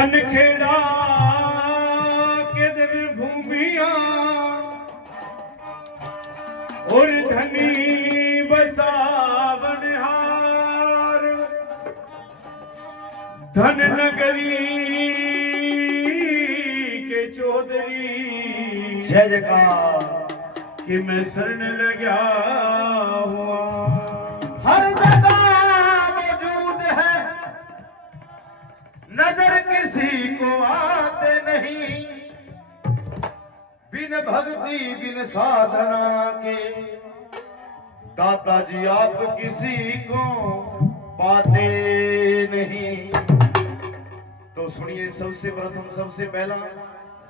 धन खेड़ा के दिन भूमिया और धनी बसावनहार धन नगरी के चौधरी जय जयकार कि मैं शरण लगा हुआ हर जगह मौजूद है नजर किसी को आते नहीं बिन भक्ति बिन साधना के दाता जी आप किसी को पाते नहीं। तो सुनिए सबसे प्रथम सबसे पहला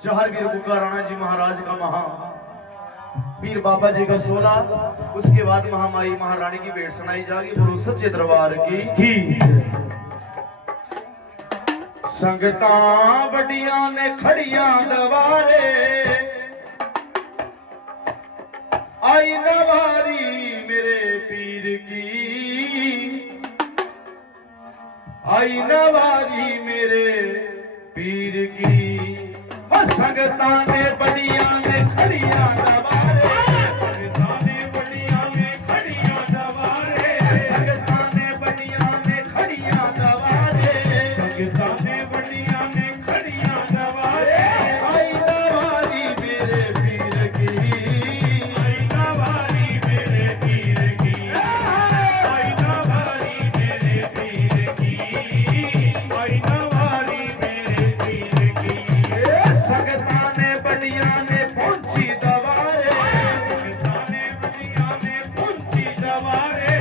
जहांगीर बुका राणा जी महाराज का महा पीर बाबा जी का 16 उसके बाद महामाई महारानी की भेंट सुनाई जाएगी। बोलो सच्चे दरबार की संगता बड़िया ने खड़िया दवारे आई नवारी मेरे पीर की आई नवारी मेरे पीर की संगता ने बड़िया ने खड़िया दवारे संगता ने बड़िया में खड़िया दवारे संगता ने बड़िया ने खड़िया दवारे संगता ने बड़िया में खड़िया दवारे आई नवारी मेरे पीर की आई नवारी मेरे पीर की आई नवारी मेरे पीर की आई नवारी मेरे पीर की संगता ने बड़िया ने पहुंची दवारे संगता ने बड़िया में पहुंची दवारे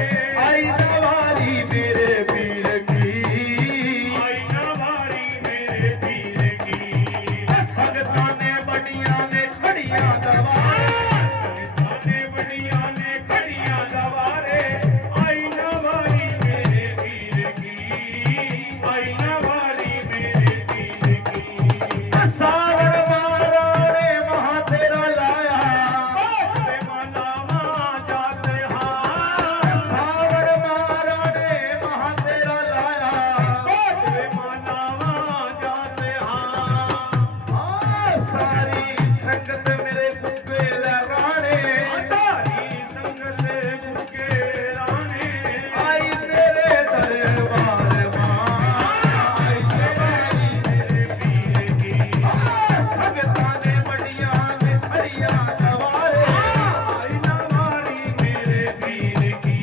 आई नवारी मेरे पीर की आई नवारी मेरे पीर की संगता ने बड़िया ने खड़िया दवारे संगता ने बड़िया में खड़िया दवारे आई नवारी मेरे पीर की आई नवारी मेरे पीर की सावण महाराणे महा तेरा लाया मनावा जाते हाँ सावण महाराणे महा तेरा लाया मनावा जाते हाँ सारी संगत मेरे कुब्बे राणे सारी संगत झुके राणे आई तेरे दरबार आई नवारी मेरे पीर की संगता ने बड़िया ने खड़िया दवारे आई नवारी मेरे पीर की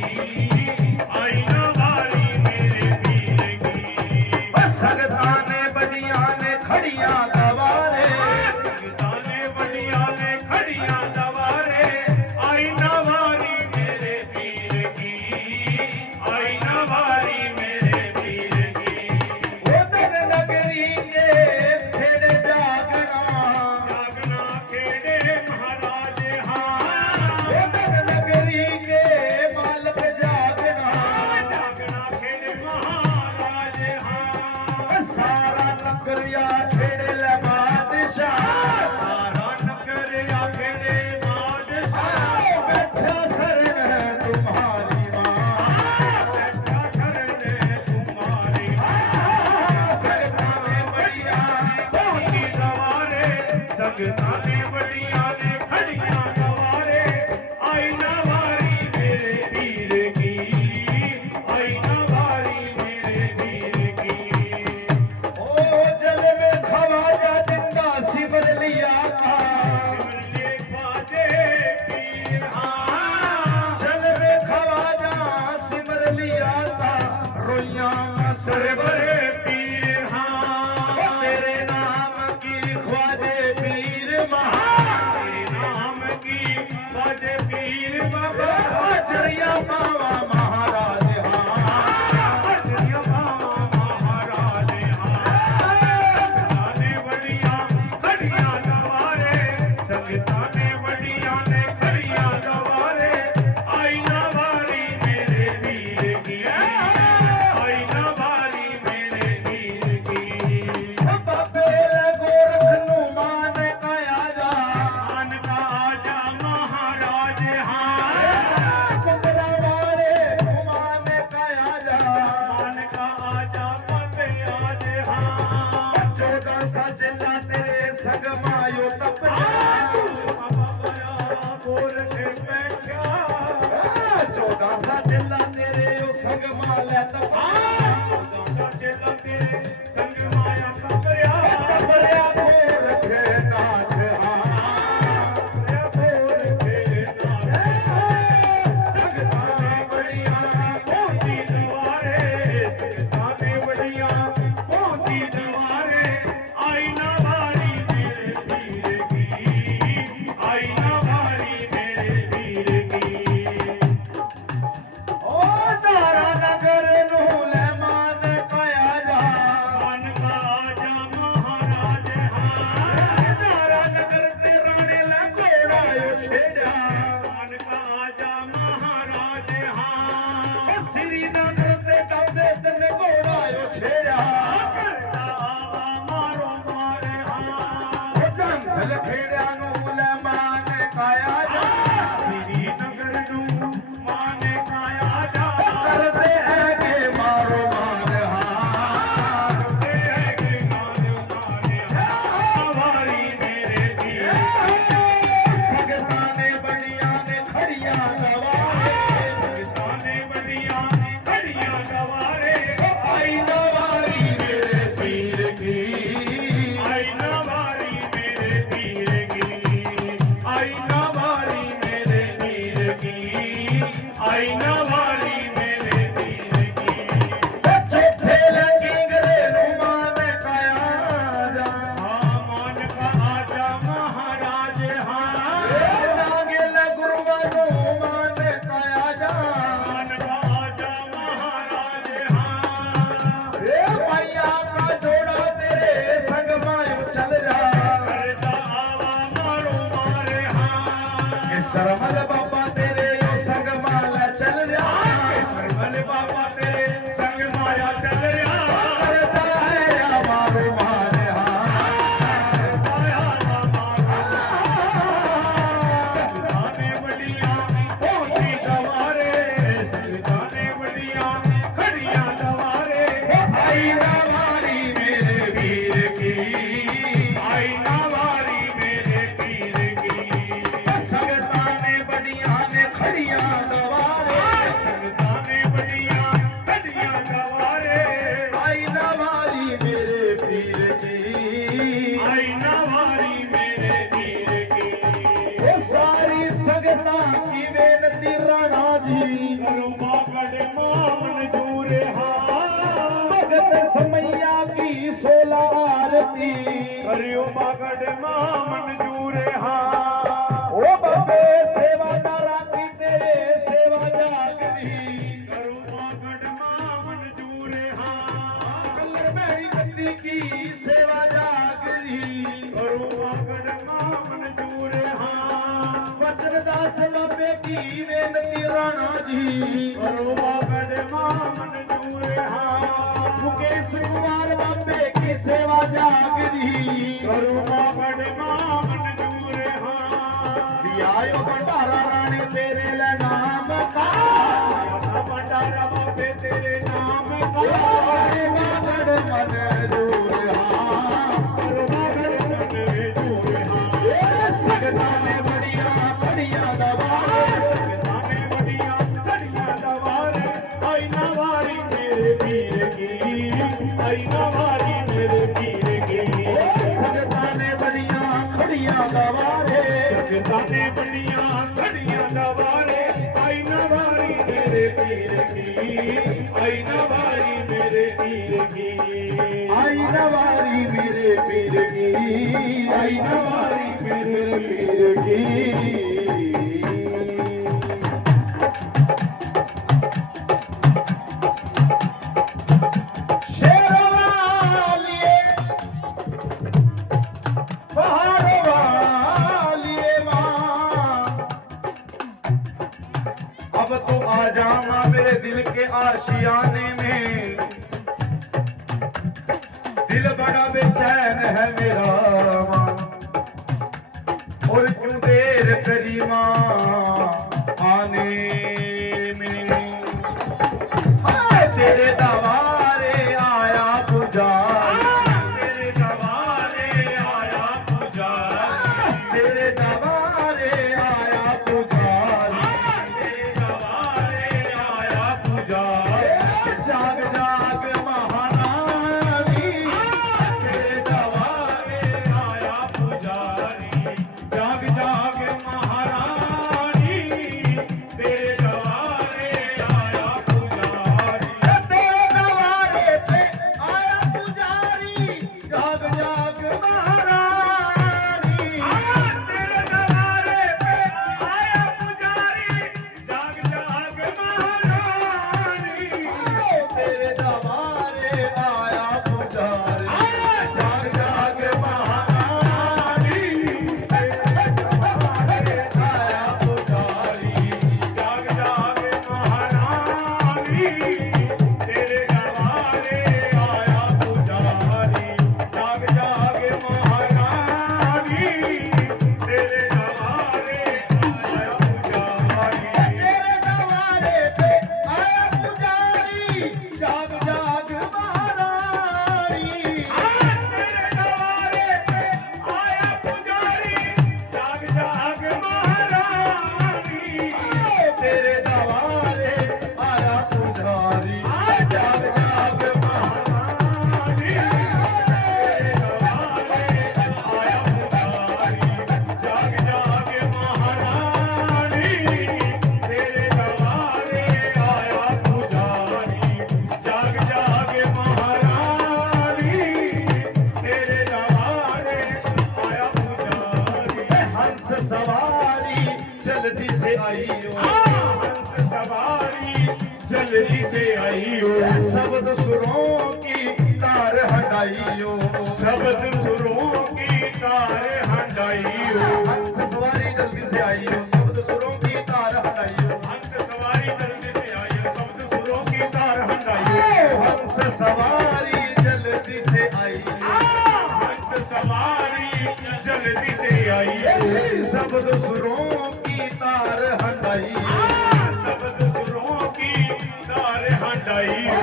आई नवारी मेरे पीर की संगता ने बड़िया ने खड़िया दवारे संगता ने बड़िया ने खड़िया दवारे आई नवारी मेरे पीर की आई नवारी मेरे पीर की उधर नगरी के खेड़े जागना जागना खेड़े महाराज हाँ उधर नगरी के मालक जागना जागना खेड़े महाराज हाँ सारा नगरिया खेड़े ले बादशाह सारा नगर या खेड़े बादशाह बैठा शरण तुम्हारी माँ बैठा करने तुम्हारी संगता ने बड़िया पहुंची दवारे संगता ने बड़िया ने खड़िया दवारे आई नवारी मेरे पीर की आई नवारी मेरे पीर की ओ जल में खवाजा जिंदा सिमर लिया का सिमरने बाजे पीर हाँ जल में खवाजा सिमर लिया था रोइया सरवर बड़े पीर हाँ तेरे नाम की ख्वाजे पीर महा तेरे नाम की बाजे पीर बाबा चरिया पावा महाराज हरिया बाबा महाराज संगता ने बड़िया खड़िया दवारे संगता ने बड़िया ने खड़िया दवारे आई नवारी मेरे पीर की आई नवारी मेरे पीर की बाबे गोरख नु मान काया जा मान का आजा महाराज हाँ मंगलावा ਤਪਰਿਆ ਦਾਤਾ ਚੇਲਾ ਤੇਰੇ ਸੰਗ ਮਾਇਆ ਕਪਰਿਆ ਤਪਰਿਆ ਕੋ ਰੱਖੇ ਨਾਥ ਹਾਂ ਤੇਰੇ ਸੰਗਤਾਂ ਨੇ ਬੜੀਆਂ ਪਹੁੰਚੀ ਦਵਾਰੇ ਸੰਗਤਾਂ ਨੇ ਵੱਡੀਆਂ ਪਹੁੰਚੀ ਦਵਾਰੇ ਆਈ ਨਾ ਵਾਰੀ ਮੇਰੇ ਵੀਰ ਕੀ ਆਈ ਨਾ ਵਾਰੀ ਮੇਰੇ ਵੀਰ ਕੀ ਓ ਧਾਰਾ ਨਗਰ ਨੂੰ ਲੈ ਮਾਨ ਕਾਇਆ ਜਾ ਮਨ ਕਾ ਆਜਾ ਮਹਾਰਾਜ ਹਾਂ ਧਾਰਾ ਨਗਰ ਤੇ ਰਾਣੇ ਲੈ ਘੋੜਾ ਉਛੇੜਿਆ ਮਨ ਕਾ ਆਜਾ ਮਹਾਰਾਜ ਹਾਂ ਸ੍ਰੀ ਨਗਰ ਤੇ ਦਬਦੇ ਤਨ ਘੋੜਾ ਉਛੇੜਿਆ ਕਰਦਾ ਆਵਾ ਮਾਰੋ ਮਾਰੇ ਹਾਂ ਜੰਸਲ ਖੇੜਿਆਂ ਨੂੰ ਲੈ ਮਾਨ ਕਾਇਆ ਜਾ ਸ੍ਰੀ ਨਗਰ ਨੂੰ ਮਾਨੇ ਕਾਇਆ ਜਾ ਕਰਦੇ ਹੈਗੇ ਮਾਰੋ ਮਾਨ ਹਾਂ ਤੇ ਹੈ ਕਿ ਮਾਨੋ ਮਾਰੇ ਹਾਂ ਵਾਰੀ ਮੇਰੇ ਦੀ ਸੰਗਤਾਂ ਨੇ ਬੜੀਆਂ ਨੇ ਖੜੀਆਂ ਦਵਾਰੇ ਤਾਨੇ ਵੱਡੀਆਂ ਘੜੀਆਂ ਗਵਾਰੇ ਆਈ ਨਾ ਵਾਰੀ ਮੇਰੇ ਪੀਰ ਕੀ ਆਈ ਨਾ ਵਾਰੀ ਮੇਰੇ ਵੀਰ ਕੀ ਆਈ ਨਾ ਵਾਰੀ ਮੇਰੇ ਵੀਰ ਕੀ ਆਈ ਨਾ ਵਾਰੀ ਮੇਰੇ ਵੀਰ ਕੀ ਚਿੱਠੇ ਲੱਗੀ ਗਰੇ ਨੂੰ ਮਾਨ ਕਾਇਆ ਜਾ ਮਾਨ ਕਾ ਆਜਾ ਮਹਾਰਾਜ ਹਾਂ ਨਾਗੇਲ ਗੁਰੂਆਂ ਨੂੰ ਮਾਨ ਕਾਇਆ ਜਾ ਮਾਨ ਕਾ ਆਜਾ ਮਹਾਰਾਜ ਹਾਂ ਏ ਮਾਇਆ ਕਾ ਜੋੜਾ ਤੇਰੇ ਸੰਗ ਮਾਇਓ ਚੱਲ ਜਾ ਕਰਦਾ ਆਵਾ ਮਾਰੋ ਮਾਰੇ ਹਾਂ ਕਿ ਸਰਮਲ ਬਾਬਾ ਤੇਰੇ ਓ ਸੰਗ ਮਾਲ ਚੱਲ ਜਾ ਸਰਵਲ ਬਾਬਾ ਤੇਰੇ ਸੰਗ ਮਾਇਆ ਚੱਲ ਰਿਹਾ ਕਰਦਾ ਹੈ ਆ ਮਾਰੋ ਮਾਰ ਹਾਂ ਮਾਇਆ ਦਾ ਮਾਰਾ ਸੰਗਤਾਂ ਨੇ ਵੱਡੀਆਂ ਪਹੁੰਚੀ ਦਵਾਰੇ ਸੰਗਤਾਂ ਨੇ ਵੱਡੀਆਂ ਖੜੀਆਂ ਦਵਾਰੇ ਆਈ ਨਾ ਵਾਰੀ ਮੇਰੇ ਵੀਰ ਕੀ ਆਈ ਨਾ ਵਾਰੀ ਮੇਰੇ ਵੀਰ ਕੀ ਸੰਗਤਾਂ ਨੇ ਬੜੀਆਂ ਨੇ ਖੜੀਆਂ ਦਵਾਰੇ ਸੰਗਤਾਂ ਨੇ ਵੱਡੀਆਂ ਖੜੀਆਂ ਦਵਾਰੇ ਆਈ ਨਾ ਵਾਰੀ ਮੇਰੇ ਪੀਰ ਕੀ ਆਈ ਨਾ ਵਾਰੀ ਮੇਰੇ ਵੀਰ ਕੀ ਉਹ ਸਾਰੀ ਸੰਗਤਾਂ ਕੀ ਬੇਨਤੀ ਰਾਣਾ ਜੀ ਕਰੋ ਬਾਗੜ ਮਾਮਨ ਜੂਰੇ ਹਾਂ ਭਗਤ ਸਮਈਆ ਕੀ 16 ਆਰਤੀ ਕਰਿਓ ਬਾਗੜ ਮਾਮਨ ਜੂਰੇ ਹਾਂ ਉਹ ਬਾਬੇ ਸੇਵਾਦਾਰਾਂ ਕੀ ਤੇਰੇ ਸੇਵਾ ਜਾਗਦੀ ਕਰੋ ਬਾਗੜ ਮਾਮਨ ਜੂਰੇ ਹਾਂ ਕਲਰ ਮਹਿਰੀ ਗੱਦੀ ਕੀ ਸੇਵਾ ਜਾਗਦੀ ਕਰੋ ਬਾਗੜ ਮਾਮਨ ਜੂਰੇ ਹਾਂ ਵਚਨ ਦਾਸ ਬਾਬੇ ਕੀ ਬੇਨਤੀ ਰਾਣਾ ਜੀ ਕਰੋ ਬਾਗੜ ਮਾਮਨ ਜੂਰੇ ਹਾਂ ਮੁਕੇਸ਼ ਕੁਮਾਰ ਬਾਬੇ ਕੀ ਸੇਵਾ ਜਾਗਦੀ ਕਰੋ ਬਾਗੜ ਮਾਮਨ ਜੂਰੇ ਹਾਂ ਦਿਆਇਓ ਭੰਡਾਰਾ ਰਾਣੇ ਤੇਰੇ ਲੈ ਨਾਮ ਕਾ ਭੰਡਾਰਾ ਬਾਬੇ ਤੇਰੇ ਨਾਮ ਕਾ ਓਏ ਬਾਗੜ ਮਨ ਦੂਰ ਹਾਂ ਕਰੋ ਬਾਗੜ ਮਾਮਨ ਜੂਰੇ ਹਾਂ ਏ ਸੰਗਤਾਂ ਨੇ ਬੜੀਆਂ ਖੜੀਆਂ ਦਵਾਰੇ ਤਾਨੇ ਵੱਡੀਆਂ ਘੜੀਆਂ ਦਵਾਰੇ ਆਈ ਨਾ ਵਾਰੀ ਮੇਰੇ ਵੀਰ ਕੀ ਆਈ ਨਾ ਵਾਰੀ ਮੇਰੇ ਵੀਰ ਕੀ ਸੰਗਤਾਂ ਨੇ ਬੜੀਆਂ ਖੜੀਆਂ ਦਵਾਰੇ ਸੰਗਤਾਂ ਨੇ ਵੱਡੀਆਂ ਘੜੀਆਂ ਦਵਾਰੇ ਆਈ ਨਾ ਵਾਰੀ ਮੇਰੇ ਵੀਰ ਕੀ ਆਈ ਨਾ ਵਾਰੀ ਮੇਰੇ ਵੀਰ ਕੀ ਆਈ ਨਾ ਵਾਰੀ ਮੇਰੇ ਪੀਰ ਕੀ ਆਈ ਨਾ ਵਾਰੀ ਮੇਰੇ ਪੀਰ ਕੀ ਸ਼ੇਰਵਾਲੀਏ ਪਹਾੜ ਵਾਲੀਏ ਮਾਂ अब तो आ जाना मेरे दिल के आशियाने में दिल बड़ा बेचैन है मेरा माँ और क्यों देर करी माँ आने में हाय तेरे दवारे आया पुजारी तेरे दवारे आया पुजारी तेरे दवारे आया पुजारी तेरे दवारे आया पुजारी जा सवारी जल्दी से आइयो, शब्द सुरों की तार हटाइयो, शब्द सुरों की तार हटाइयो, हंस सवारी जल्दी से आइयो, शब्द सुरों की तार हटाइयो, हंस सवारी जल्दी से आइयो, शब्द सुरों की तार हटाइयो, हंस सवारी जल्दी से आइयो, हंस सवारी जल्दी से आइयो, शब्द सुरों की तार हटाइयो, शब्द सुरों की तार हटाइयो,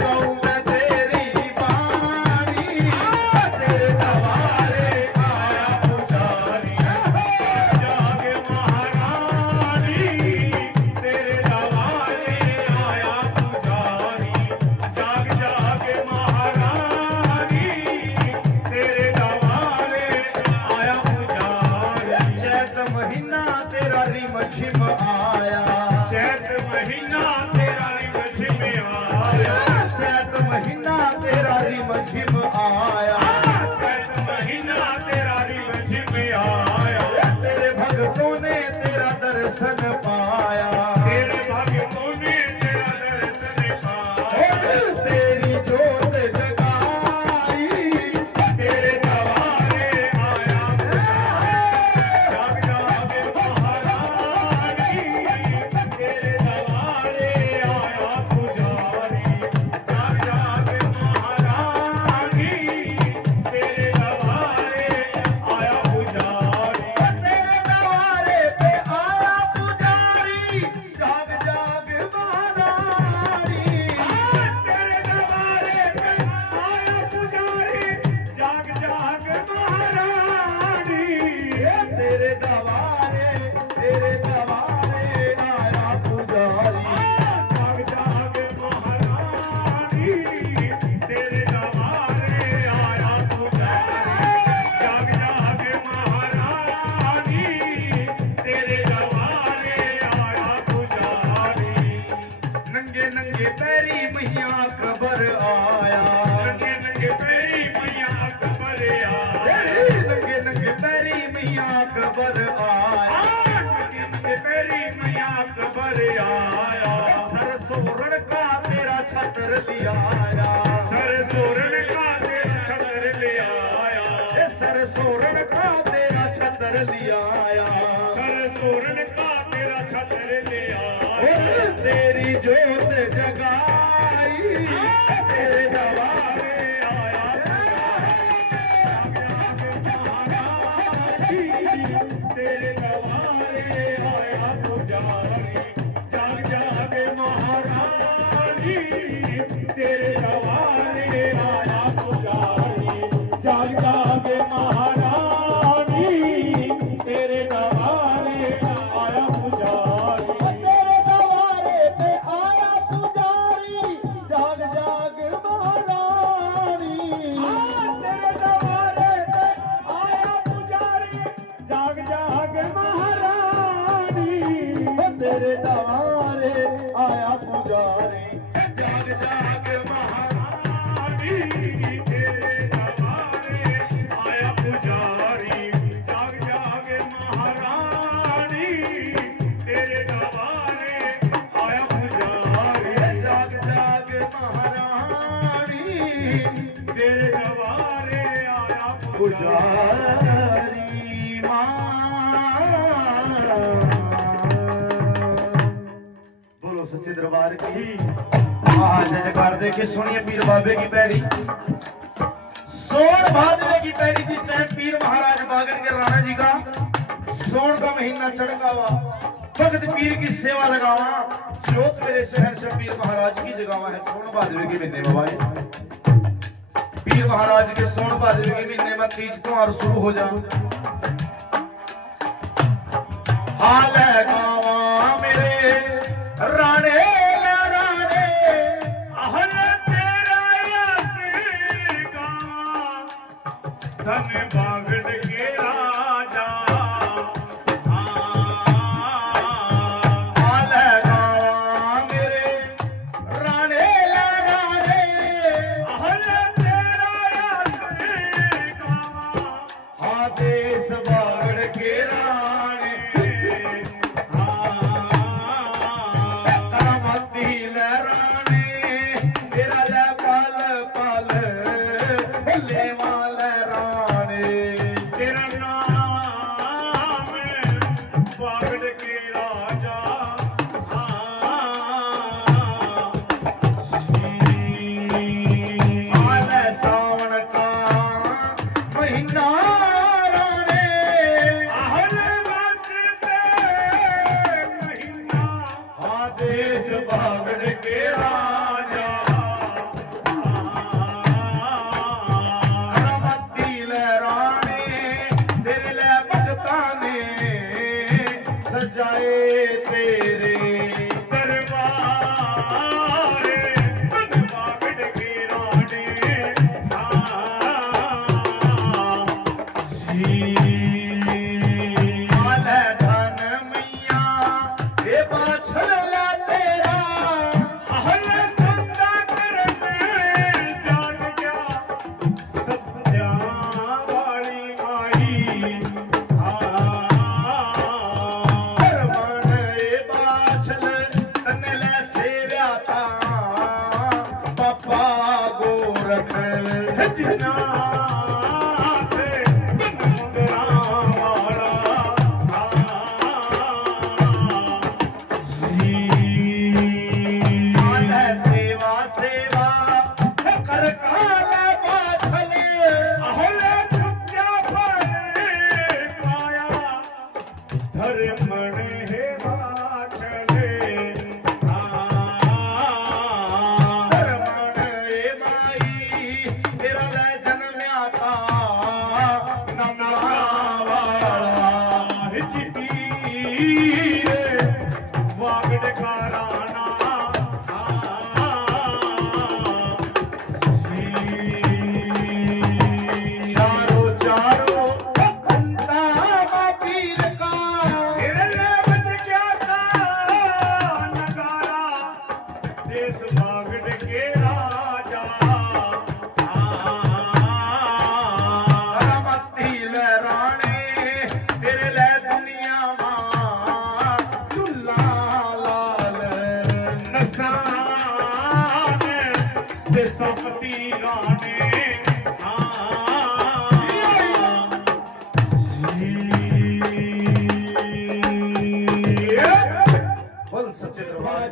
गाऊं मैं तेरी बानी, तेरे दरबारे आया पुजारी, जागे महारानी तेरे दरबारे आया पुजारी, जाग जागे महारानी तेरे दरबारे आया पुजारी, चैत महीना तेरा रिम झिम आया, चैत महीना तेरा रिमझिम आया, चैत महीना तेरा रिम झिम आया, चैत महीना तेरा रिमझिम आया, तेरे भक्तों ने तेरा दर्शन पाया, तेरे भक्तों ने तेरा दर्शन पाया, तेरी जोत जगाई, तेरे दरबारे आया जाग जागे महारानी तेरे दरबारे आया पुजारी, जाग जागे महारानी तेरे दरबारे आया पुजारी, तेरे दरबारे पे आया पुजारी, जाग जाग महारानी, तेरे दरबारे पे आया पुजारी, जाग जाग महारानी, तेरे दरबारे आया पुजारी, जाग जाग महारानी तेरे दरबारे आया पुजारी, जाग जाग महारानी तेरे दरबारे आया पुजारी, नंगे नंगे पैरी मैया कबर आया, नंगे नंगे पैरी मैया अकबर आया, नंगे नंगे पैरी मैया कबर आया, नंगे नंगे पैरी मैया अकबर आया, सर सोरण का तेरा छतर लिया आया, सर सोरन का तेरा छतर ले आया, सर सोरण का तेरा छतर लिया आया, सर सोरन का तेरा छतर ले आया, तेरी जोत जगाई, तेरे दरबारे आया महारानी तेरे दरबारे आया पुजारी, जाग जागे महारानी तेरे दरबारे आया पुजारी, जाग जागे महारानी तेरे दरबारे आया पुजारी, तेरे दरबारे पे आया पुजारी, जाग जाग महारानी, तेरे दरबारे पे आया पुजारी, जाग जाग महारानी, तेरे दरबारे आया पुजारी, जाग जाग महारानी, तेरे दरबारे आया पुजारी, जाग जाग महारानी तेरे दरबारे आया पुजारी, जाग जाग महारानी, तेरे दरबारे आया पुजारी माँ। बोलो सच्चे दरबार की आज जयकार दे के सुनिए पीर बाबे की पैड़ी, सोन भादवे की पैड़ी, जिस टाइम पीर महाराज बागन के राणा जी का सोन का महीना चढ़का हुआ, भगत पीर की सेवा लगावा, जोत मेरे शहर से पीर महाराज की जगावा है, सोन भादवे के महीने में भाई, पीर महाराज के सोन भादवे के महीने में तीज त्योहार शुरू हो जा, हाल है गावा मेरे राणे राणे, अहल तेरा यासी गावा, धन बागड़ के राजा, हाल है गावा मेरे राणे राणे, अहल तेरा यासी गावा, आदेश बागड़ के राणे, देश बागड़ के राजा करामती लहराने तेरे ले भगता ने सजाए तेरे दरबार बागड़ के राने माल है धन मैया ये बाछल ला तेरा अहल संदा करने जान गया सत्या वाली माई परमन ये बाछल तन ले सेव्या ता पापा गोरख जिना थे मुंदरा वाला माल है सेवा सेवा कर काला बाछल अहल छुट्या पाए पाया धर्मण हे बाछले परमन ये माई तेरा ले जन्म्या ता नमना वाला वागड़ का राणा चारो चारो घंटा पीर का देश वागड़ के राजा करामती लहराने तेरे ले दुनिया मां झूला लाल नसान देशपति राणे बोल सच्चे दरबार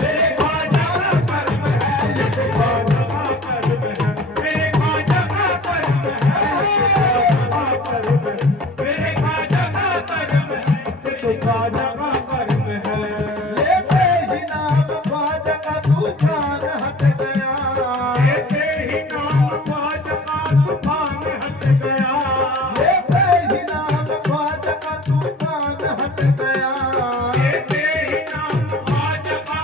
मेरे ख्वाजा का कर्म है ये तो ख्वाजा का कर्म है मेरे ख्वाजा का कर्म है मेरे ख्वाजा का कर्म है ये तो ख्वाजा का कर्म है लेते ही नाम ख्वाजा का तूफान हट गया लेते ही नाम ख्वाजा का तूफान हट गया लेते ही नाम ख्वाजा का तूफान हट गया लेते ही नाम ख्वाजा का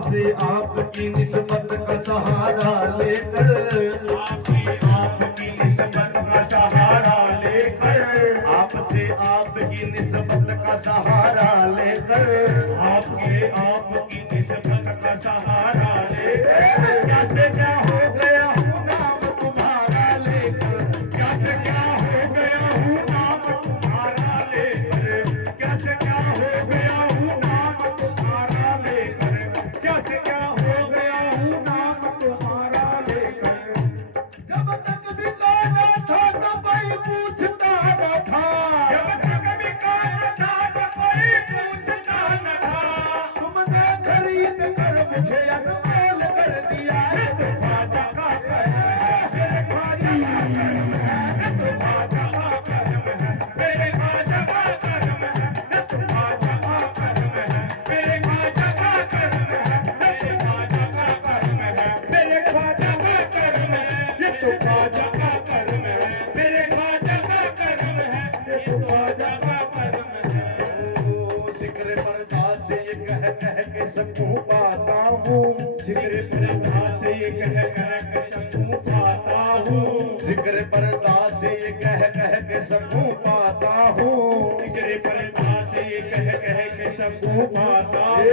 आपसे आपकी निस्बत का सहारा लेकर, आपसे आपकी निस्बत का सहारा लेकर, आपसे आपकी निस्बत का सहारा लेकर, आपसे आपकी निस्बत का सहारा लेकर, क्या से क्या हो गया हूँ नाम तुम्हारा लेकर, क्या से क्या हो गया हूँ नाम तुम्हारा लेकर, क्या से क्या हो गया हूँ नाम तुम्हारा लेकर, क्या से क्या हो गया हूँ नाम तुम्हारा लेकर। जब तक बिकाना था तो कोई पूछता न था, जब तक बिकाना था तो कोई पूछता न था, तुमने खरीद कर मुझे अनमोल कर दिया है। तो ख्वाजा का करम है, मेरे ख्वाजा का करम है, तो ख्वाजा का करम है, मेरे ख्वाजा का करम है, तो ख्वाजा का करम है, मेरे ख्वाजा का करम है, मेरे ख्वाजा का करम है, मेरे ख्वाजा का करम है, ये तो ख्वाजा का करम है, मेरे ख्वाजा का करम है, ये तो ख्वाजा का करम है। ओ जिक्र पर्दा से ये कह के सकूं पाता हूँ, जिक्र पर्दा से ये कह के सकूं पाता हूँ, जिक्र पर्दा से ये कह के सकूं पाता हूँ। जिक्र पर्दा से ये कह के सकूं पाता हूँ।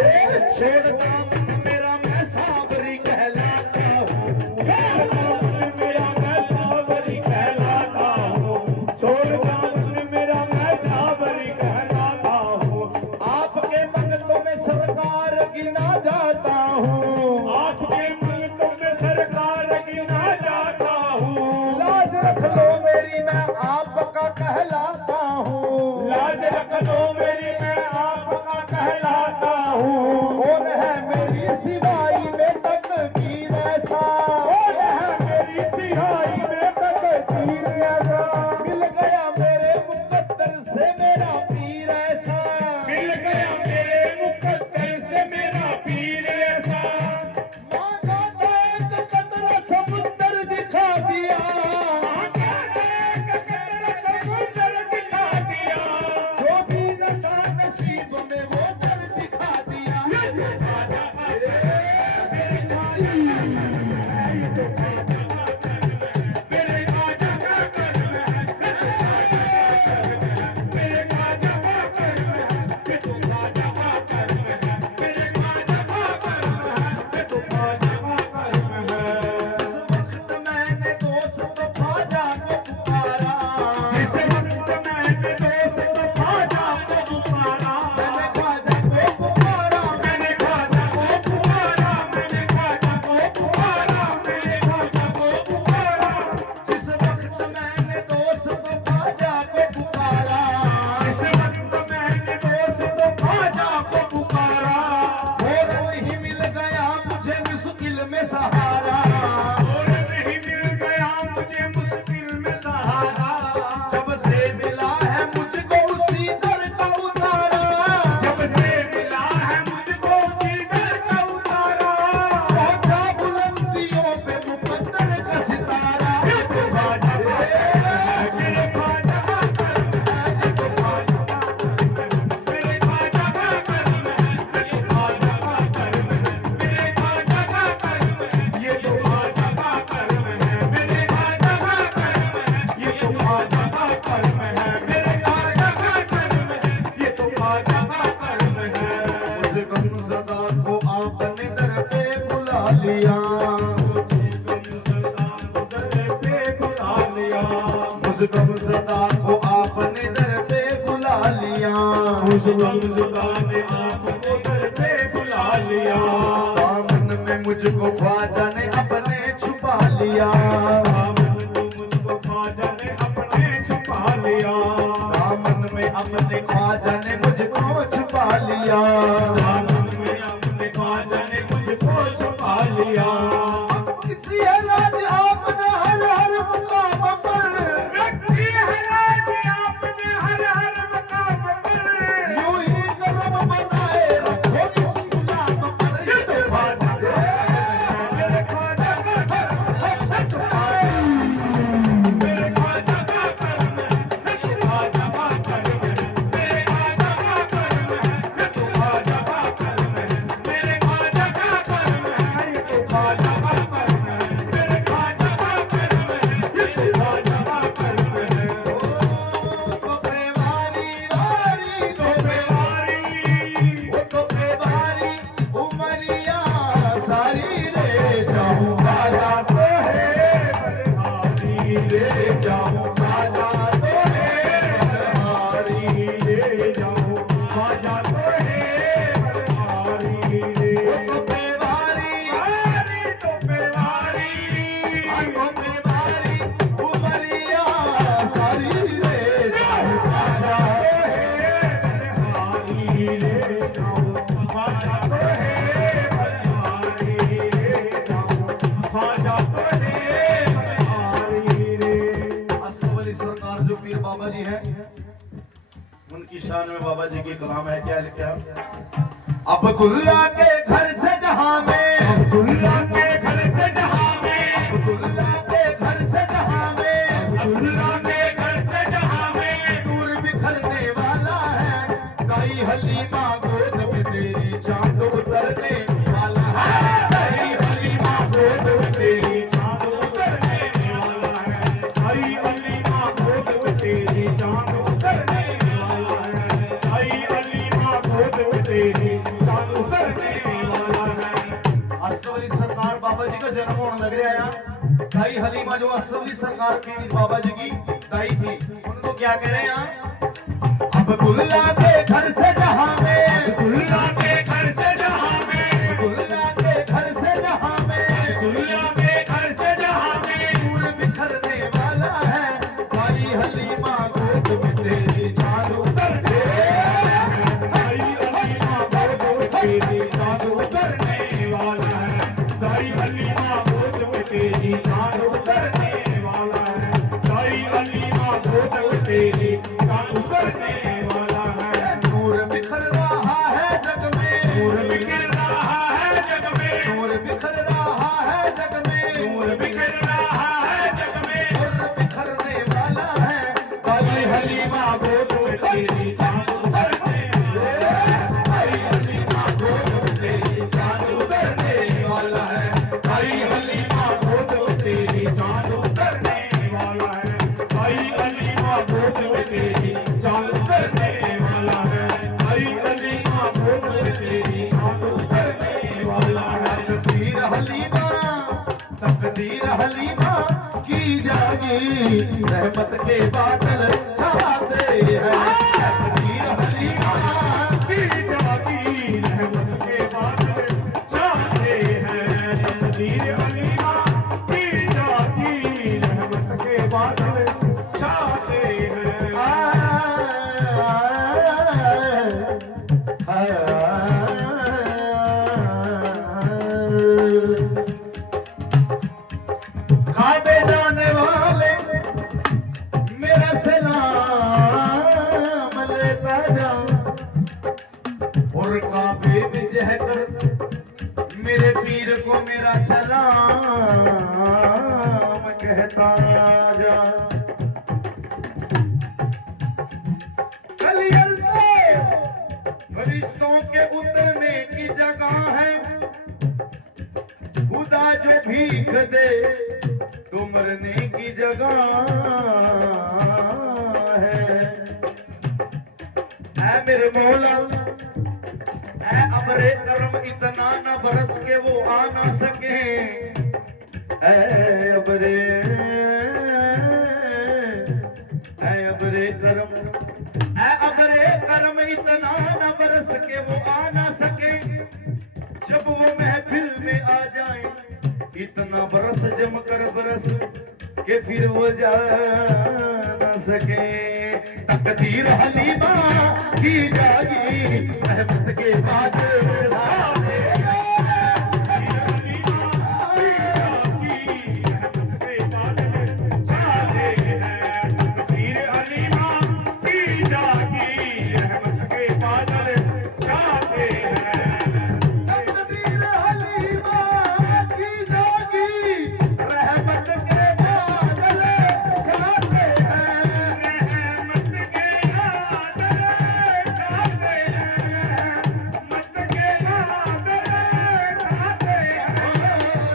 छोड़ दामन मेरा मैं साबरी कहलाता हूँ, छोड़ दामन मेरा मैं सावरी कहलाता हूँ, छोड़ दामन मेरा मैं सावरी कहलाता हूँ, आपके मंगतों में सरकार गिना जाता हूँ, आपके मंगतों में सरकार गिना जाता हूँ, लाज रख लो मेरी मैं आपका कहलाता हूँ। लाज रख लो मेरी मैं आपका कहलाता हूँ। कौन है मेरी सिवाई में तकदीर ऐसा, कौन है मेरी सिहाई में तकदीर ऐसा, मिल गया मेरे मुकद्दर से मेरा पीर ऐसा, मिल गया मेरे मुकद्दर से मेरा पीर ऐसा, मांगा तो एक कतरा समुद्र दिखा दिया, आका ने एक कतरा समुद्र दिखा दिया, जो भी न था नसीब में वो दर दिखा दिया। ये तो ख्वाजा का मेरे ख्वाजा का करम है, मेरे ख्वाजा का करम है, ये तो ख्वाजा का करम है, मेरे ख्वाजा का करम है, ये तो ख्वाजा का करम है, मेरे ख्वाजा का करम है। मैंने दोस्त तो ख्वाजा को पुकारा, मैंने ख्वाजा को पुकारा, मैंने ख्वाजा को पुकारा, मैंने ख्वाजा को पुकारा, जिस वक्त मैंने दोस्त तो ख्वाजा को पुकारा, इस वक्त मैंने दोस्त तो ख्वाजा को पुकारा, फौरन ही मिल गया मुझे मुश्किल में सहारा, और नहीं मिल गया मुझे मुश्किल में सहारा, जब से मिला है मुझको उसी दर का उतारा, जब से मिला है मुझको सीधर का उतारा, पहुंचा बुलंदियों पे मुकद्दर का सितारा। ये तो ख्वाजा का करम है, मेरे ख्वाजा का करम है, ये तो ख्वाजा का करम है, मेरे ख्वाजा का करम है, ये तो ख्वाजा का करम है, मेरे ख्वाजा का करम है, ये तो ख्वाजा का करम है, मेरे ख्वाजा का करम है, ये तो ख्वाजा का करम है, मेरे ख्वाजा का करम है, ये तो ख्वाजा का करम है। उस गमज़दा को आपने दर पे बुला लिया, उस गमज़दा को आपने दर पे बुला लिया, दामन में मुझको ख्वाजा ने अपने छुपा लिया, दामन में अपने ख्वाजा ने मुझको छुपा लिया। किसी राज आपने हर हर मुकाम पर, यूं ही करम बनाए रखो इस गुलाम पर। ये तो ख्वाजा मेरे ख्वाजा का करम है, ले जाऊं ख्वाजा तो है बनहारी, ले जाओ ख्वाजा तो है बनहारी रे। तो बेवारी तो बेवारी तो बेवारी उमरिया सारी रे जाऊं ख्वाजा अशरफ अली सरकार जो पीर बाबा जी हैं, उनकी शान में बाबा जी की कलाम है। क्या लिखा? अब्दुल्ला के घर से जहां में, अब्दुल्ला के घर से जहां में, अब्दुल्ला के घर से जहां में, अब्दुल्ला के घर से जहां में दूर बिखरने वाला है, दाई हलीमा गोद में तेरी चांद उतरने वाला है, हरी हलीमा गोद में तेरी चांद उतरने वाला है, हरी हलीमा गोद में तेरी चांद उतरने वाला है, हरी हलीमा गोद में तेरी चांद उतरने वाला है। अशरफ अली सरकार बाबा जी का जन्म होने लग रहा है। दाई हलीमा जो अशरफ अली सरकार की बाबा जी की दाई थी, उनको क्या कह रहे हैं यहाँ? अब्दुल्ला के घर से जहां में, अब्दुल्ला के घर से जहां में, अब्दुल्ला के घर से जहां में, अब्दुल्ला के घर से जहां में दूर बिखरने वाला है, दाई हलीमा गोद में तेरी चांद उतरने दाई हलीमा गोद में तेरी चांद उतरने वाला है, दाई हलीमा गोद में तेरी चांद उतरने वाला है, दाई हलीमा गोद में तेरी चांद उतरने वाला है। नूर बिखर रहा है जग में, नूर बिखर रहा है जग में, नूर बिखर रहा है जग में, नूर बिखर रहा है जग में, नूर बिखरने वाला है, दाई हलीमा गोद में तेरी चांद उतरने वाला है, दाई हलीमा गोद में तेरी चांद उतरने वाला है, दाई हलीमा गोद में तेरी चांद उतरने वाला है, दाई हलीमा गोद में तेरी चांद उतरने वाला है, दाई हलीमा गोद में तेरी चांद उतरने वाला है। तकदीर हलीमा, तकदीर हलीमा की जागी, रहमत के बादल छाते हैं। तकदीर हलीमा की जागी रहमत के बादल छाते हैं, तकदीर हलीमा की जागी रहमत के बादल छाते हैं। खाबे जाने वाले मेरा सलाम लेता जा, और काबे में जहकर मेरे पीर को मेरा सलाम कहता जा। कलियर तो फरिश्तों के उतरने की जगह है, खुदा जो भीख दे तो मरने की जगह है। ऐ मेरे मौला, ऐ अबरे करम इतना न बरस के वो आ ना सके, ऐ अबरे करम, ऐ अबरे करम इतना न बरस के वो आ ना सके, जब वो महफिल में आ जाए इतना बरस जम कर बरस के फिर वो जा ना सके। तकदीर हलीमा की जागी, रहमत के बादल छाते हैं। तकदीर हलीमा की जागी, रहमत के बादल छाते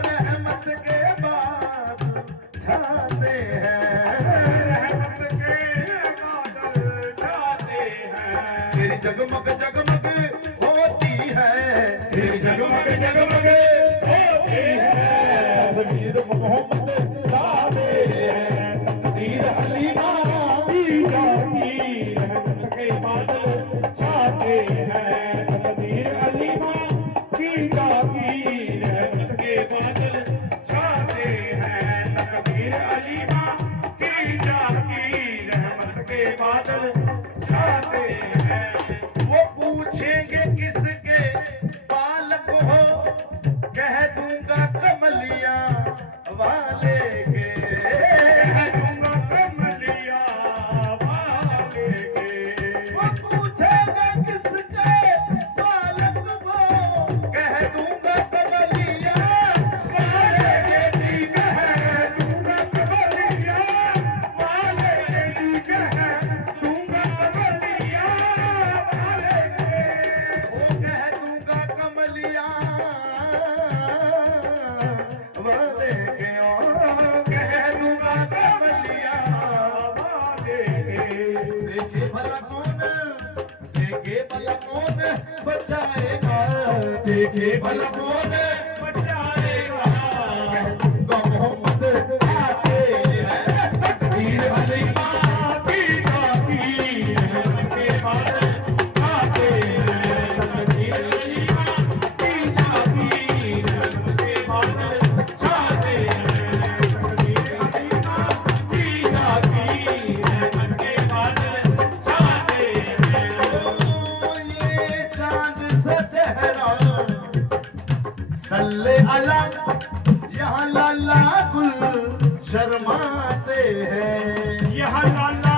रहमत के बादल छाते हैं। तेरी जगमग जगमग होती है, तेरी जगमग जगमग होती है, तस्वीर मोहम्मद लाते हैं। के बादल छाते हैं। वो पूछेंगे किसके बालक हो, कह दूंगा कमलिया वाले के। कह दूंगा कमलिया वाले के। वो पूछेगा किसके बालक हो, कह दूंगा कमलिया वाले के जी कह दूंगा कमलिया वाले के जी कह दूंगा कमलिया वाले के। वो कह दूंगा कमलिया वाले के। ओ कह दूंगा कमलिया वाले के। देखे भला कौन, देखे भला कौन बचाएगा, देखे भला कौन बचाएगा। कह दूंगा मोहम्मद आते हैं, तकदीर भली आती जाती रहमत के बादल छाते हैं। तकदीर अली आती जाती रहमत के बादल छाते हैं। तकदीर अली आती जाती रहमत के बादल छाते हैं। ओ ये चांद सा चेहरा सल्ले अला, यहाँ लाला गुल शर्माते हैं। यहाँ लाला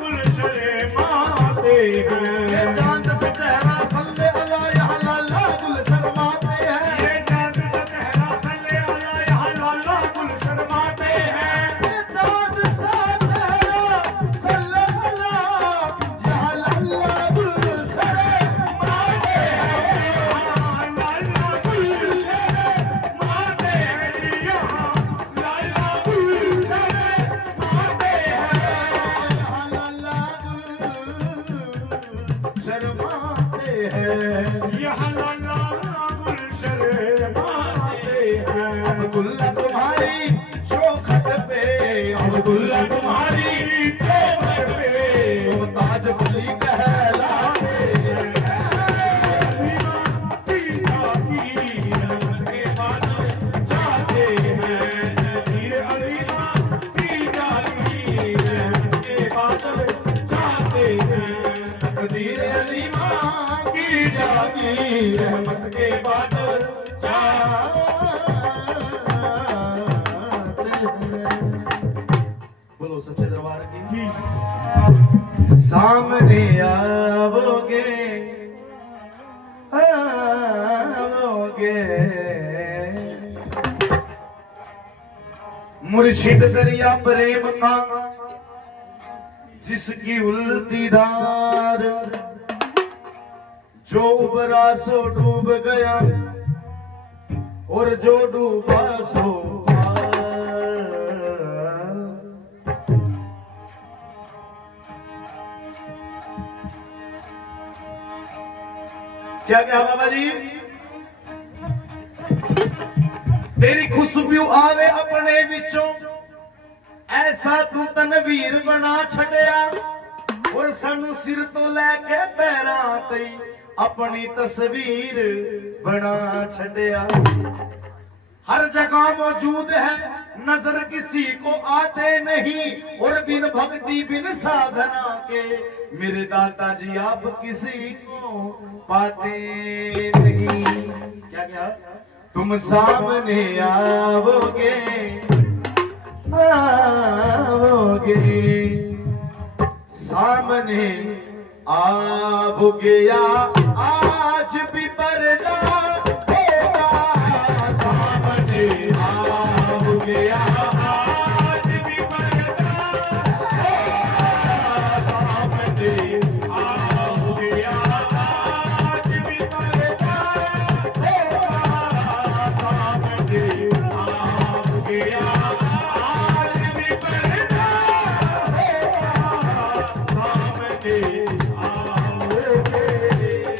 गुलशन माते ये हैं। चांद सा चेहरा सल्ले अला, यहाँ लाला गुल शर्माते हैं। ये चांद सा चेहरा सल्ले अला यहाँ लाला गुलशन माते हैं। ये चांद सा चेहरा सल्ले अला, यहाँ लाला गुल शर्माते हैं। लाला गुलशन माते हैं। यहाँ लाला गुलशन माते हैं। यहाँ लाला गुल शर्माते हैं। यहाँ लाला गुलशन माते हैं। अब्दुल्ला तुम्हारी शोखत पे, अब्दुल्ला तुम्हारी चौखट पे मुमताज बली कहलाते हैं। तकदीर अली मां की जागी रहमत के बादल छाते हैं। बोलो सच्चे दरबार की। सामने आओगे, आओगे मुर्शिद दरिया प्रेम का, जिसकी उल्टी धार जो उबरा सो डूब गया, और जो डूबा सो पार। क्या क्या बाबा जी? तेरी खुशबू आवे अपने विचों, ऐसा तू तनवीर बना छड़िया, और सानू सिर तो लैके पैरां तई अपनी तस्वीर बना छड़िया। हर जगह मौजूद है, नजर किसी को आते नहीं, और बिन भक्ति बिन साधना के मेरे दाता जी आप किसी को पाते नहीं। क्या क्या? तुम सामने आओगे, आओगे सामने आओगे, या आज भी पर्दा होगा। सामने आओगे, या आज भी पर्दा सामने आओगे, आज भी पर्दा सामने आओगे, आज भी पर्दा सामने आओगे।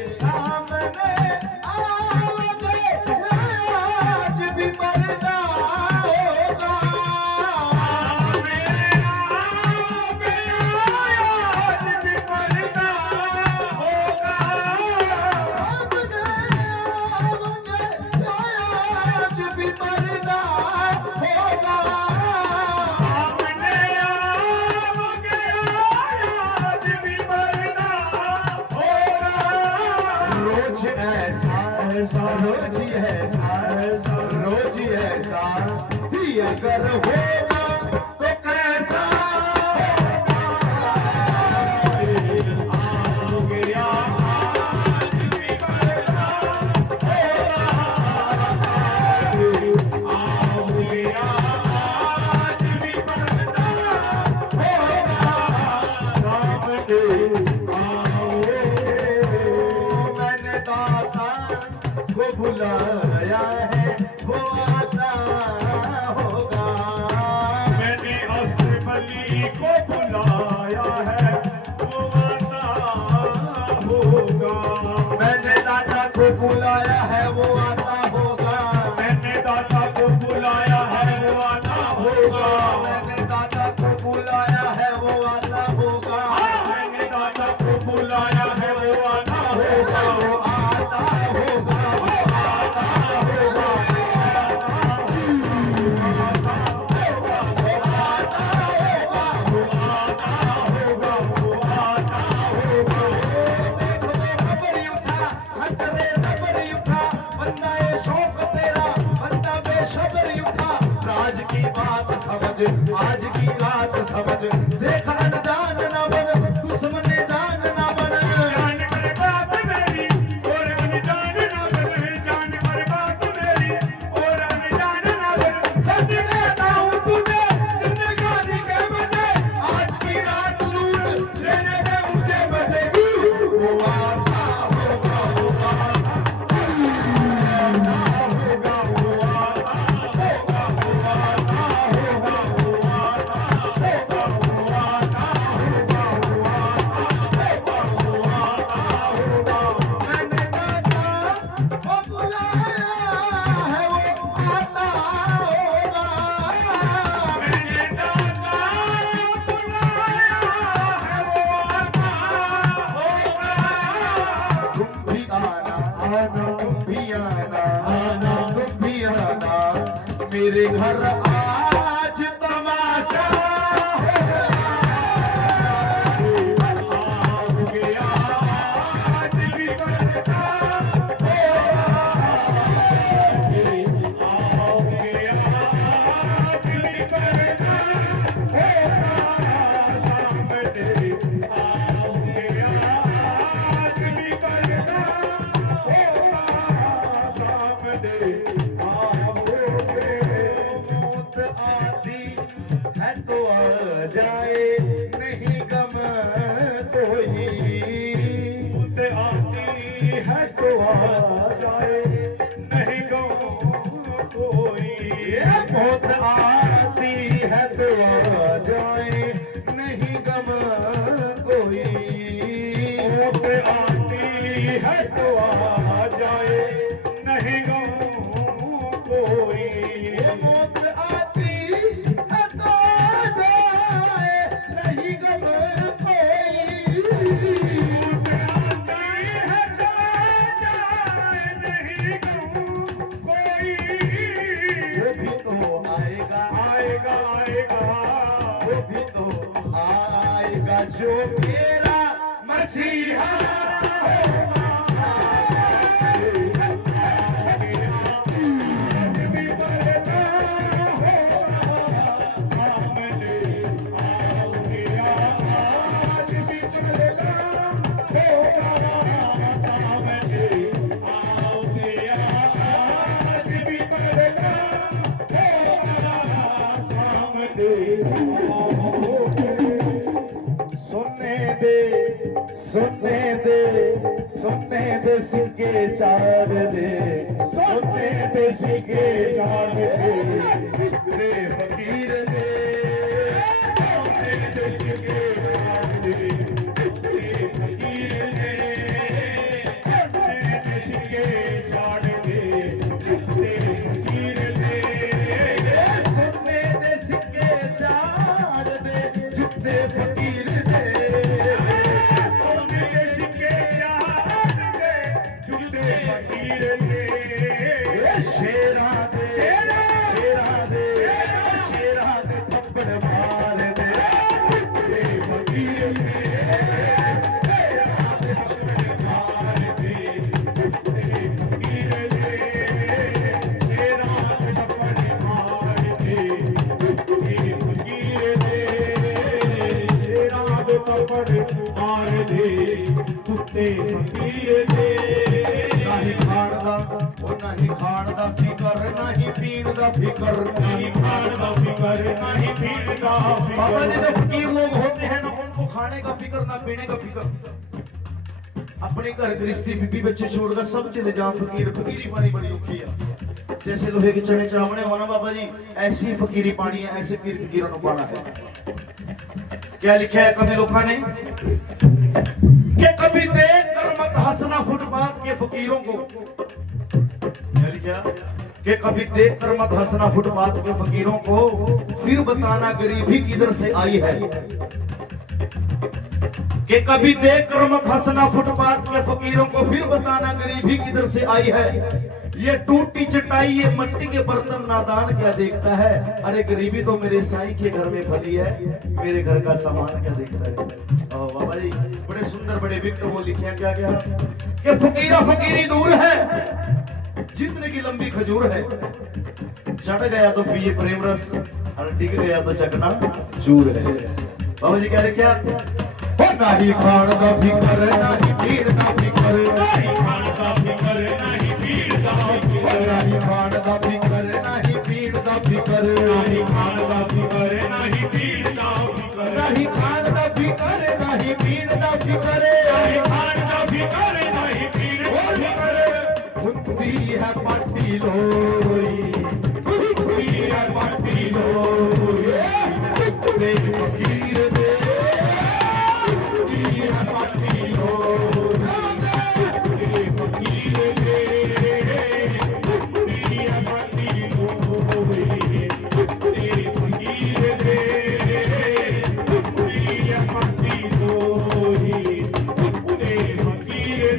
जिगर होगा तो कैसा हो गया आज भी पर्दा हो गया आज भी पर्दा मैंने दाता को बुलाया है वो आता होगा मैंने असबली को बुलाया है वो आता होगा मैंने दाता को बुलाया है वो आता होगा मैंने दाता को बुलाया है वो आता होगा मैंने दाता को बुलाया है वो आता होगा मैंने दाता को बुलाया है वो आता होगा वो आता होगा वो आता होगा खबरी उठा हटरे खबरी उठा बंदा ये शौक तेरा बंदा बेशबरी उठा राज की बात समझ आज की बात समझ देखा अनजान ना बन दुश्मन जान ना बन जान पर बात मेरी और अनजान ना बने जान पर बात मेरी और अनजान ना बने सच कहता हूँ तुझे जिंदगानी के मजे आज की रात लूट लेने दे मुझे मजे वो आता होगा वो आता मैंने दाता को बुलाया है वो आता होगा मैंने दाता बुलाया है वो आता होगा तुम भी आना तुम भी आना तुम भी आना मेरे घर आज तमाशा हो गया आज भी पर्दा हो गया आज भी पर्दा सामने हो गया आज भी पर्दा सामने मौत आती है तो आ जाए नहीं गम कोई मौत आती है तो आ जाए नहीं गम कोई ये मौत आती है तो आ जाए नहीं गम कोई मौत आती है तो आ जाए नहीं गम कोई ये मौत आती है तो आ जाए नहीं गम कोई वो भी तो आएगा आएगा आएगा वो भी तो आएगा जो मेरा मसीहा सुनने दे सिक्के चार दे सुनने दे सिक्के चार दे दे फकीर दे सुनने दे सिक्के चार दे दे फकीर दे सुनने दे सिक्के चार दे दे फकीर दे सुनने दे सिक्के चार दे जितने फकीर दे सोने के सिक्के चार दे झूठे फकीर दे शेरा दे शेरा दे थप्पड़ मार दे झूठे फकीर दे मार दे झूठे फकीर दे तेरा थप्पड़ मार दे थप्पड़ मार दे कुत्ते फकीर दे नहीं खाण दा ओ नहीं खाण दा फिकर नहीं पीण दा फिकर नहीं खाण दा फिकर नहीं पीण दा बाबा जी फिकर जो फकीर लोग होते हैं ना उनको खाने का फिक्र ना पीने का फिक्र अपने घर गृहस्थी बीबी बच्चे छोड़कर सब चले जाओ फकीर फकीरी पानी बड़ी औखी है जैसे लोहे के चने चावड़े हो ना बाबा जी ऐसी फकीरी पानी है ऐसे पीर फकीरों को पाना है क्या लिखा है कभी लोगों ने कि कभी देख कर मत हंसना फुटपाथ के फकीरों को क्या लिखा कि कभी देख कर मत हंसना फुटपाथ के फकीरों को फिर बताना गरीबी किधर से आई है कि कभी देख कर मत हंसना फुटपाथ के फकीरों को फिर बताना गरीबी किधर से आई है ये टूटी चटाई ये मट्टी के बर्तन नादान क्या देखता है अरे गरीबी तो मेरे साईं के घर में फली है मेरे घर का सामान क्या देखता है ओ बाबा जी बड़े सुंदर बड़े विक्ट वो लिखे हैं क्या क्या कि फकीरा फकीरी दूर है जितने की लंबी खजूर है चढ़ गया तो पिए प्रेम रस और डिग गया तो चकना चूर है बाबा जी क्या लिखा नहीं खाण दा फिकर नहीं पीण दा फिकर नहीं खाण दा फिकर नहीं पीण दा फिकर नहीं खाण दा फिकर नहीं पीण दा फिकर नहीं खाण दा फिकर नहीं पीण दा फिकर नहीं खाण दा फिकर नहीं पीण दा फिकर नहीं खाण दा फिकर नहीं पीण दा फिकर हुंदी है पाटी लोई हुंदी है पाटी लोई दे फकीर दे फकीर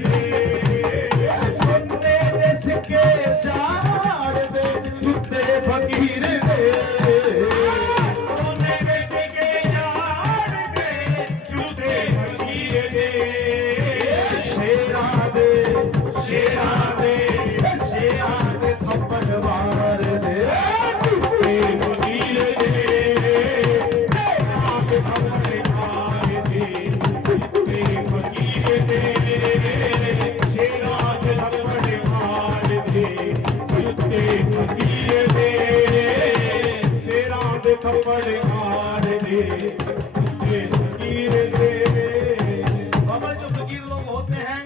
दे सोने बेच के जान दे झूठे फकीर दे शेरा दे शेरा दे शेरा दे थप्पड़ मार दे झूठे फकीर दे आग थप्पड़ मार दे झूठे फकीर दे शेरा दे थप्पड़ मार दे झूठे फकीर दे शेरा दे थप्पड़ मार दे झूठे फकीर दे बाबा जो फकीर लोग होते हैं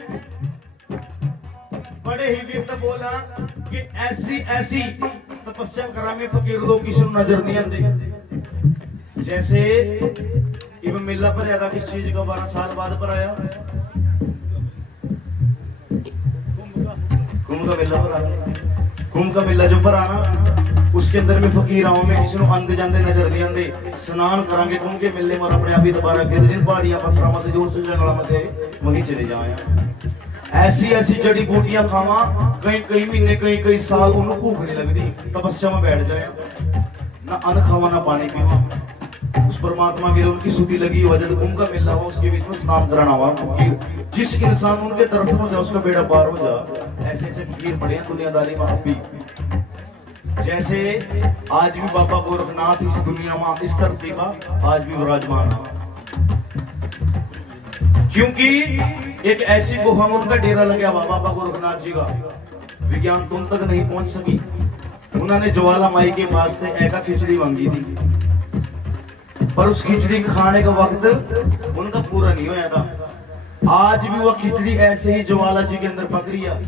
बड़े ही विक्त बोला कि ऐसी ऐसी तपस्या करा में फकीर लोग किसी को नजर नहीं आते जैसे इब मेला पर आया किस चीज का 12 साल बाद पर आया कुंभ का मेला पर आया कुंभ का मेला जो पर आना उसके अंदर में फकीर आओ में किसी को आंदे जाते नजर नहीं आते स्नान करांगे कुंभ के मेले में अपने आप ही दोबारा फिर दिन पहाड़ियां पत्थर मत जोर से जंगला मत वहीं चले जाए ऐसी ऐसी जड़ी बूटियां खावा कई कई महीने कई साल उन्हें भूख नहीं लगती तपस्या में बैठ जाए ना अन्न खावा ना पानी पीवा उस परमात्मा के लिए उनकी सुधी लगी हुआ जब कुंभ का मेला हुआ उसके बीच में स्नान कराना हुआ फकीर जिस इंसान उनके तरफ हो जाए उसका बेड़ा पार हो जाए ऐसे ऐसे फकीर पड़े हैं दुनियादारी में आप भी जैसे आज भी बाबा गोरखनाथ इस दुनिया में इस धरती पर आज भी विराजमान क्योंकि एक ऐसी गुफा में उनका डेरा लग गया बाबा गोरखनाथ जी का विज्ञान तुम तक नहीं पहुंच सकी उन्होंने ज्वाला माई के पास से एका खिचड़ी मांगी थी पर उस खिचड़ी खाने का वक्त उनका पूरा नहीं होया था आज भी वह खिचड़ी ऐसे ही ज्वाला जी के अंदर पक रही है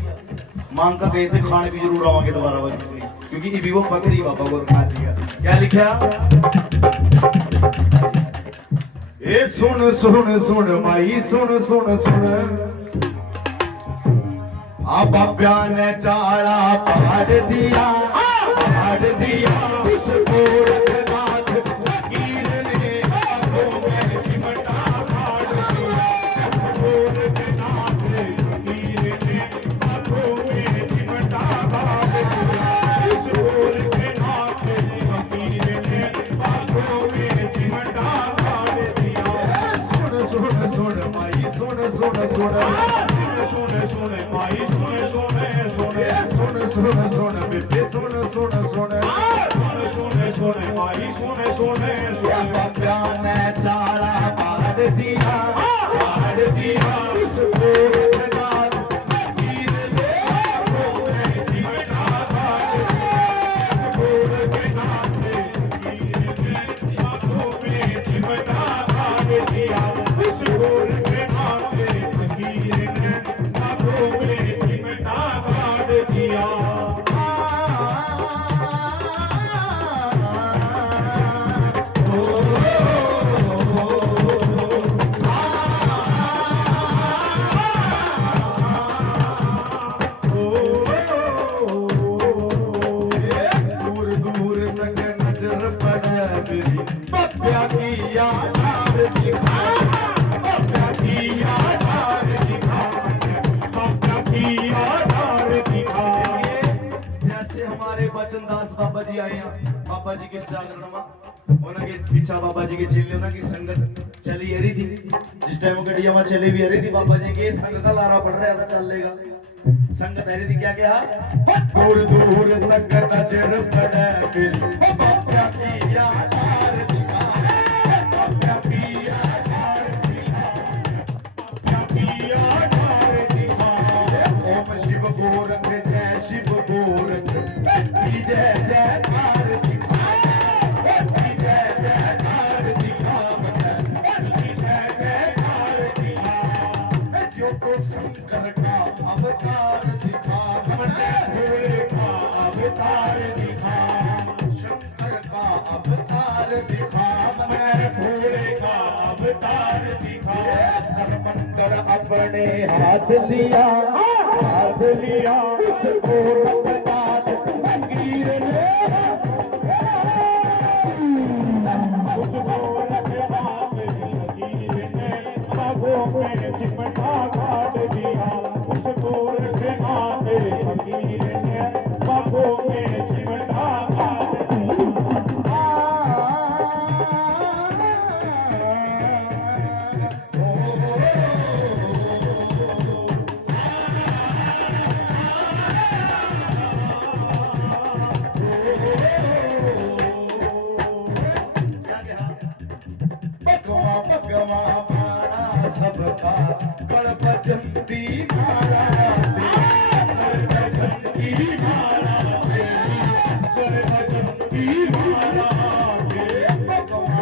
मांग का कहते खाने भी जरूर आवांगे दोबारा वह खिचड़ी क्योंकि ये भी वो पक रही बाबा गोरखनाथ जी का क्या लिखा ए सुन सुन सुन माई सुन सुन सुन आ बाब्या ने चाड़ा पहाड़ दिया उस गोरखनाथ फकीर ने आंखों में चिमटा फाड़ दिया गोरखनाथ फकीर ने आंखों में चिमटा फाड़ दिया उस गोरखनाथ फकीर ने आंखों में चिमटा फाड़ दिया सुन सुन सुन माई सुन सुन सुन सुन सुन माई सुन सुन सुन सुन सुन बेटे सुन सुन सुन सुन सुन माई सुन सुन सुन बाब्या ने चाड़ा पहाड़ दिया दिया उस गोर के नाते फकीर ने आंखों में चिमटा गाड़ दिया बप्या की यादार दिखा बाबा की यादार दिखा बाबा की यादार दिखा जैसे हमारे बचनदास बाबा जी आए हैं बाबा जी के जागरण में उनके पीछा बाबा जी के चेले उनकी संगत चली हरी थी जिस टाइम गड्डिया में चली भी हरी थी बाबा जी के संग का लारा पड़ रहा था चलेगा संगत हरी थी क्या क्या दूर दूर तक नजर पड़े फिर बाबा की यादार दिखा बाबा की यादार दिखा बाबा की यादार दिखा ओम शिव गोरख जय शिव गोरख जय जयकार दिखा जय जयकार दिखा जय जयकार दिखा जो तो शंकर का अवतार दिखा भोले का अवतार दिखा शंकर का अवतार दिखा भोले का अवतार दिखा मंत्र अपने हाथ लिया उस गोरखनाथ फकीर ने उस गोरखनाथ फकीर ने आंखों में चिमटा गाड़ दिया उस गोरखनाथ फकीर ने आंखों में चिमटा गाड़ दिया भगवा मारा सबका गणपति मारा गणपति मारा गणपति मारा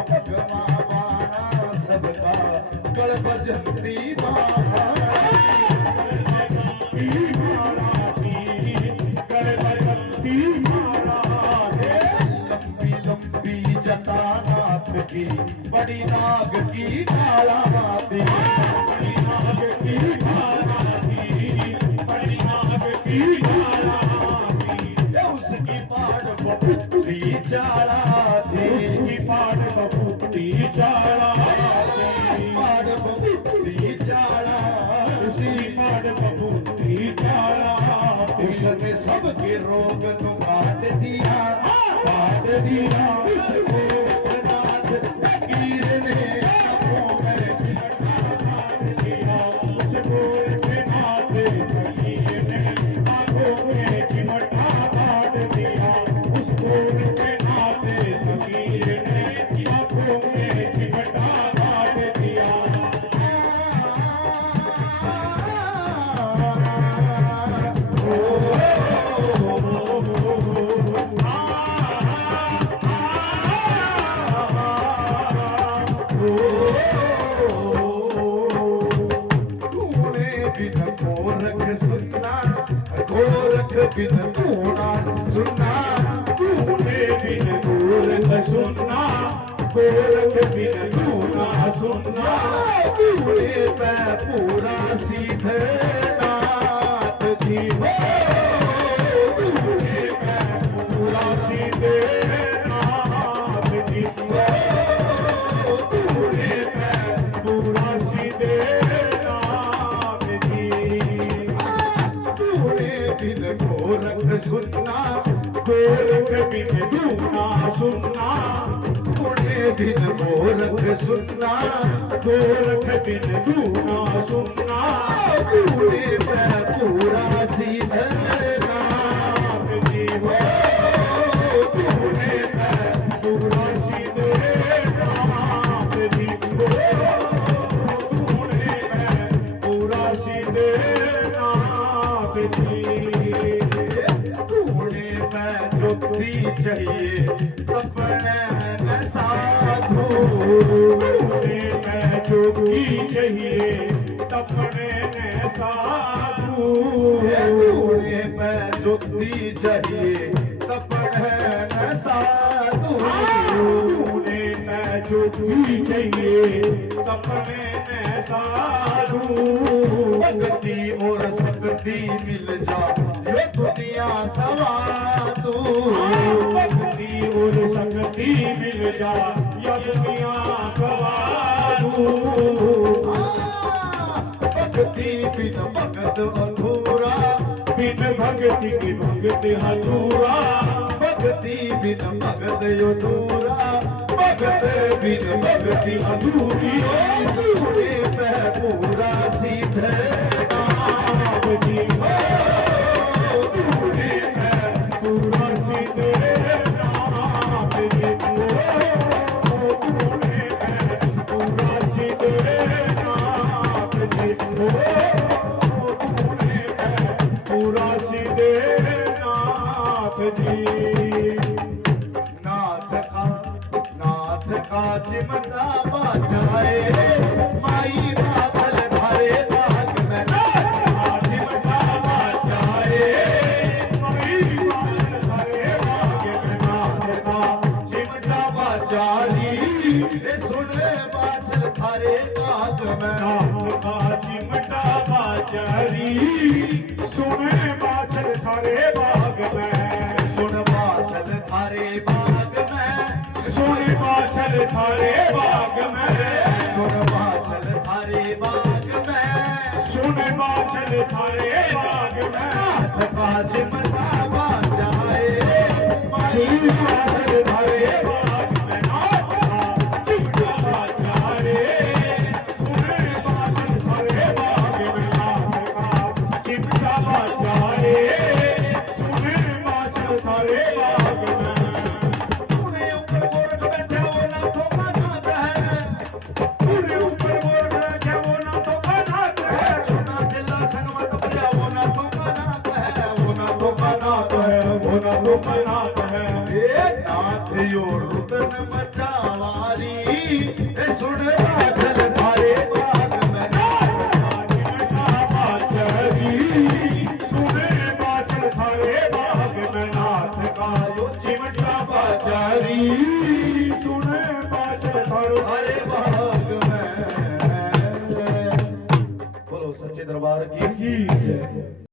भगवा मारा सबका गणपति मारा लंबी लंबी जटानाथ की बड़ी नाग की काला माती बड़ी नाग की काला बड़ी नाग की काला उसकी पाड़ बपुत्री चाला थी उसकी पाड़ बपुत्री चाला पाड़ बपुत्री चाला उसी पाड़ बपुत्री चाला उसने सबके रोग नु काट दिया उस गोरखनाथ फकीर ने आंखों में चिमटा गाड़ दिया उस गोरखनाथ फकीर ने आंखों में चिमटा गाड़ दिया उस गोरखनाथ फकीर ने आंखों में चिमटा गाड़ दिया तूने बिन गोरख सुनना गोरख बिन तूना सुनना तूने बिन गोरख सुनना गोरख बिन तूना सुनना तूने मैं पूरा सीधे नाथ जी तूने मैं पूरा सीधे नाथ जी तूने मैं पूरा सीधे नाथ जी तूने बिन गोरख सुनना गोरख बिन तूना सुनना तूने बिन गोरख सुनना गोरख बिन तूना सुनना तूने मैं पूरा सीधे नाथ जी तूने मैं पूरा सीधे नाथ जी तूने मैं पूरा सीधे नाथ जी तूने मैं जो भी चाहिए अपने न साधु तूने मैं जोगी चाहिए तपने ने साधु धूने पे ज्योति चाहिए तपन न साधु धूने में जोगी चाहिए तपने ने साधु भक्ति और शक्ति मिल जा ये दुनिया सवादू भक्ति और शक्ति मिल जा या दुनिया सवारू भक्ति बिन भगत अधूरा बिन भक्ति की भक्ति अधूरा भक्ति बिन भगत अधूरा भगत बिन भक्ति अधूरी अधूरे पे पूरा सीधे नाम जी अधूरी है पूरा सीधे नाम जी अधूरी है पूरा सीधे नाम जी अधूरी है पूरा सीधे नाथ जी नाथ का चिमटा बाजाए माई बादल धरे बाग में नाथ का चिमटा बाजाए मई बादल हरे बाग में नाथ का चिमटा बाजारी सुन बाछल धरे बाग में नाथ का चिमटा बाजारी सुने बाछल थारे बाग में सुन बाछल धरे बाग में सुने बाछल थारे बाग में सुन बाछल धरे बाग में सुने बाछल थारे बाग में नाथ का चिमटा बाजाए सुने माई बाछल थारे बाग में नाथ का चिमटा बाजारे सुने बाछल थारे बाग में नाथ का चिमटा बाजारे सुने बाछल थारे बाग में तूने ऊपर गोरख बैठा वो ना तो मनाता है पूरे ऊपर बोल रहा वो ना तो बनात है छोटा जिला संगमत बजा वो ना तो मनाता है वो ना तो मनाता है वो ना तो बनात है ए नाथ यो रुदन मचावारी ए सुन बादल धारे बाग में नाथ चिमटा बाजारी सुने बाछल थारे बाग में नाथ का यो चिमटा बाजारी सुने बाछल थारे धारे बाग में बोलो सच्चे दरबार की की जय।